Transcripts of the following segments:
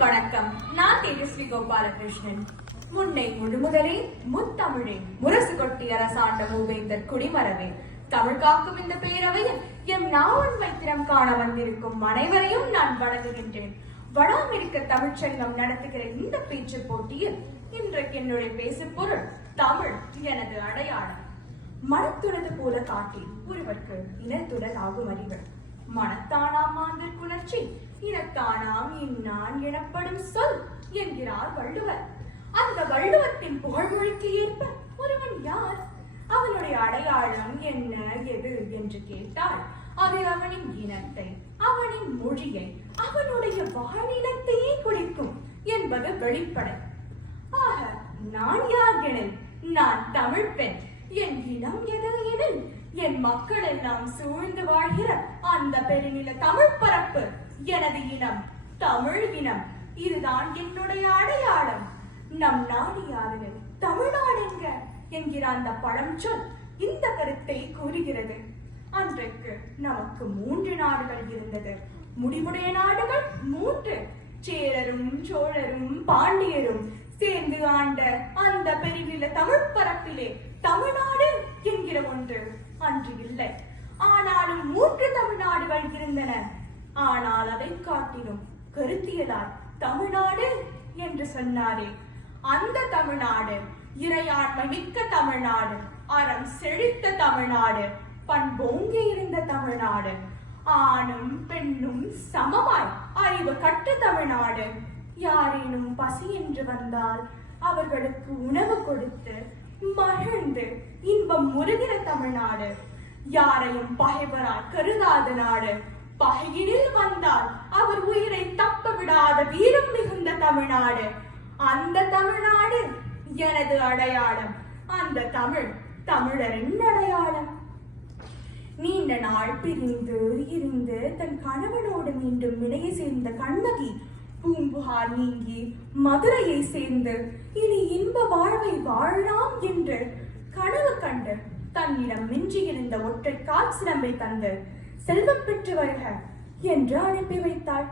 அனைவருக்கும் வணக்கம். நான் தேஜஸ்வி கோபாலகிருஷ்ணன். முன்னை முழுமுதலே முத்தமிழே முரசு கொட்டி அரசாண்ட மூவேந்தர் குடிமரவே தமிழ் காக்கும் இந்த பேரவையில் எம் நாவன் வைத்திரம் காண வந்திருக்கும் அனைவரையும் நான் வணங்குகின்றேன். வட அமெரிக்க தமிழ்ச்சங்கம் நடத்துகிற இந்த பேச்சு போட்டியில் இன்றைக்கு என்னுடைய பேசு பொருள் தமிழ் எனது அடையாளம். மனத்துணது போல காட்டி ஒருவர்க்கு இனத்துடல் ஆகும் அறிவு. மனத்தானாம் மாந்தர் குணர்ச்சி இனத்தானாம் இன்னான் எனப்படும் சொல் என்கிறார் வள்ளுவர். அந்த வள்ளுவத்தின் புகழ்மொழிக்கு ஏற்ப ஒருவன் யார், அவனுடைய அடையாளம் என்ன எது என்று கேட்டால் அது அவனின் இனத்தை, அவனின் மொழியை, அவனுடைய வாழினத்தையே குறிக்கும் என்பது வெளிப்படை. ஆக நான் யார் எனில் நான் தமிழ் பெண். என் இனம் எது எனில் என் மக்கள் எல்லாம் சூழ்ந்து வாழ்கிற அந்த பெருநில தமிழ் பரப்பு எனது இனம், தமிழ் இனம். இதுதான் என்னுடைய அடையாளம். நம் நாடு யாரு, தமிழ்நாடு என்கிற அந்த பழஞ்சொல் இந்த கருத்தை கூறுகிறது. அன்றைக்கு நமக்கு 3 நாடுகள் இருந்தது. முடிவுடைய நாடுகள் 3. சேரரும் சோழரும் பாண்டியரும் சேர்ந்து ஆண்ட அந்த பெருநில தமிழ் பரப்பிலே தமிழ்நாடு என்கிற ஒன்று அன்று இல்லை. ஆனாலும் 3 தமிழ்நாடுகள் இருந்தன. ஆனால் அதை காட்டிலும் கருத்தியலால் தமிழ்நாடு என்று சொன்னாரே, அந்த தமிழ்நாடு இறையாண்மை மிக்க தமிழ்நாடு, அறம் செழித்த தமிழ்நாடு, பண்போங்கி இருந்த தமிழ்நாடு, ஆணும் பெண்ணும் சமமாய் அறிவு கற்ற தமிழ்நாடு, யாரேனும் பசி என்று வந்தால் அவர்களுக்கு உணவு கொடுத்து மகிழ்ந்து இன்பம் முருகிற தமிழ்நாடு, யாரையும் பகைவரால் கருதாத நாடு, பகையினில் வந்தால் அவர் உயிரை தப்ப விடாத வீரம் மிகுந்த தமிழ்நாடு. அந்த தமிழ்நாடு எனது அடையாளம். அந்த தமிழ் தமிழரின் அடையாளம். நீண்ட நாள் பிரிந்து இருந்து தன் கணவனோடு மீண்டும் இணைய சேர்ந்த கண்ணகி பூம்புகார் நீங்கி மதுரையை சேர்ந்து இனி இன்ப வாழ்வை வாழலாம் என்று கனவு கண்டு தன்னிடம் மிஞ்சியிருந்த ஒற்றை கால் சிலம்பை தந்து செல்வம் பெற்று வருக என்று அனுப்பி வைத்தாள்.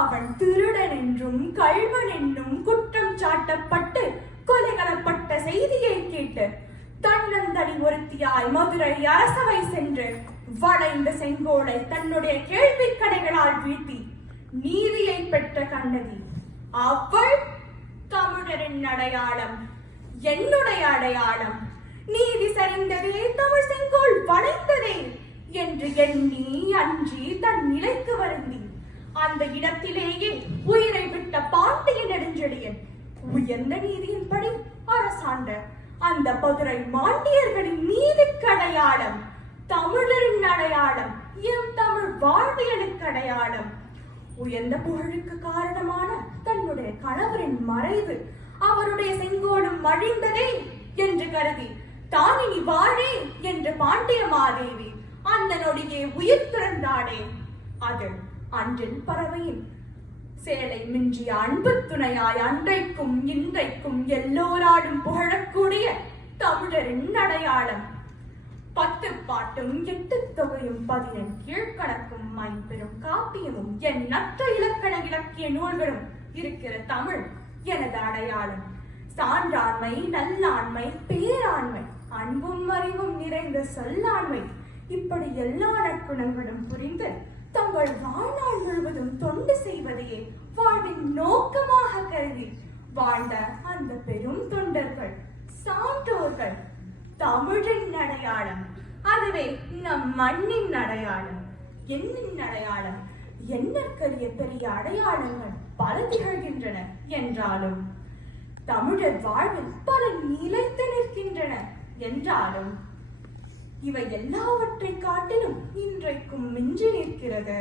அவன் திருடன் என்றும் கள்வன் என்னும் குற்றம் சாட்டப்பட்டு கொலைகளப்பட்ட செய்தியை கேட்டு தன்னந்தனி ஒருத்தியாய் மதுரை அரசவை சென்று வளைந்த செங்கோலை தன்னுடைய கேள்வி கடைகளால் வீழ்த்தி நீதியை பெற்ற கண்ணகி அவள் தமிழரின் அடையாளம், என்னுடைய அடையாளம். நீதி சரிந்ததே, தமிழ் செங்கோல் வளைந்ததே என்று எண்ணி அஞ்சி தன் நிலைக்கு வருந்தி அந்த இடத்திலேயே உயிரை விட்ட பாண்டிய நெடுஞ்செழியன் உயர்ந்த நீதியின்படி அரசாண்ட அந்த மதுரை மாண்டியர்களின் நீதிக்கு அடையாளம், தமிழரின் அடையாளம், எம் தமிழ் வாழ்வியலுக்கு அடையாளம். உயர்ந்த புகழுக்கு காரணமான தன்னுடைய கணவரின் மறைவு அவருடைய செங்கோலும் மழிந்ததே என்று கருதி தான் இனி வாழே என்று பாண்டிய மாதேவி அந்த நொடியே உயிர் துறந்தாடே. அது அன்றில் பறவையின் சேலை மிஞ்சிய அன்பு துணையாய் அன்றைக்கும் இன்றைக்கும் எல்லோராலும் புகழக்கூடிய தமிழரின் அடையாளம். 10 பாட்டும் 8 தொகையும் 15 கீழ்கணக்கும் 5 காப்பியமும் எண்ணற்ற இலக்கண இலக்கிய நூல்களும் இருக்கிற தமிழ் எனது அடையாளம். சான்றாண்மை, நல்லாண்மை, பேராண்மை, அன்பும் அறிவும் நிறைந்த சொல்லாண்மை, இப்படி எல்லா நற்குணங்களும் புரிந்து தங்கள் வாழ்நாள் முழுவதும் தொண்டு செய்வதையே வாழ்வின் நோக்கமாக கருதி வாழ்ந்த அந்த பெரும் தொண்டர்கள், சான்றோர்கள் தமிழின் அடையாளம். அதுவே நம் மண்ணின் அடையாளம். என்னின் அடையாளம், எண்ணற்கரிய பெரிய அடையாளங்கள் பல திகழ்கின்றன என்றாலும், தமிழர் வாழ்வில் பல நிலைத்து நிற்கின்றன என்றாலும், இவை எல்லாவற்றை காட்டிலும் இன்றைக்கும் மிஞ்சி நிற்கிறது.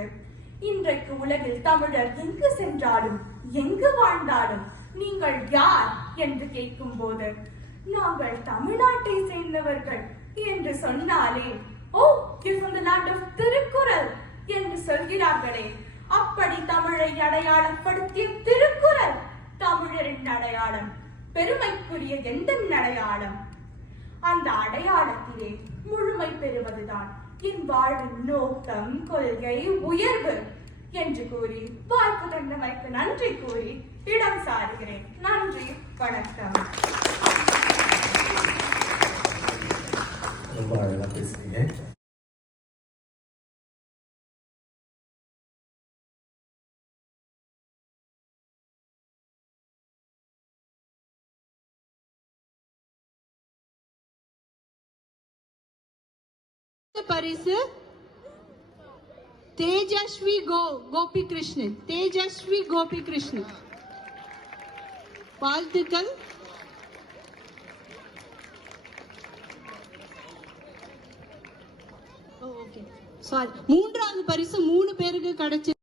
இன்றைக்கு உலகில் தமிழர் எங்கு சென்றாலும் எங்கு வாழ்ந்தாலும் நீங்கள் யார் என்று கேட்கும் போது நாங்கள் தமிழ்நாட்டை சேர்ந்தவர்கள் என்று சொன்னாலே, ஓ, you from the land of Thirukkural என்று சொல்கிறார்களே, அப்படி தமிழை அடையாளப்படுத்திய திருக்குறள் தமிழரின் அடையாளம், பெருமைக்குரிய எந்த அடையாளம். அந்த அடையாளத்திலே முழுமை பெறுவதுதான் என் வாழ்வின் நோக்கம், கொள்கை, உயர்வு. என்று கூறி வாய்ப்பு தந்தமைக்கு நன்றி கூறி இடம் சாருகிறேன். நன்றி, வணக்கம். ரொம்ப அழகா பேசுறீங்க. பரிசு தேஜஸ்வி கோபி கிருஷ்ணன். தேஜஸ்வி கோபி கிருஷ்ணன், வாழ்த்துக்கள். மூன்றாவது பரிசு 3 பேருக்கு கிடைச்சு.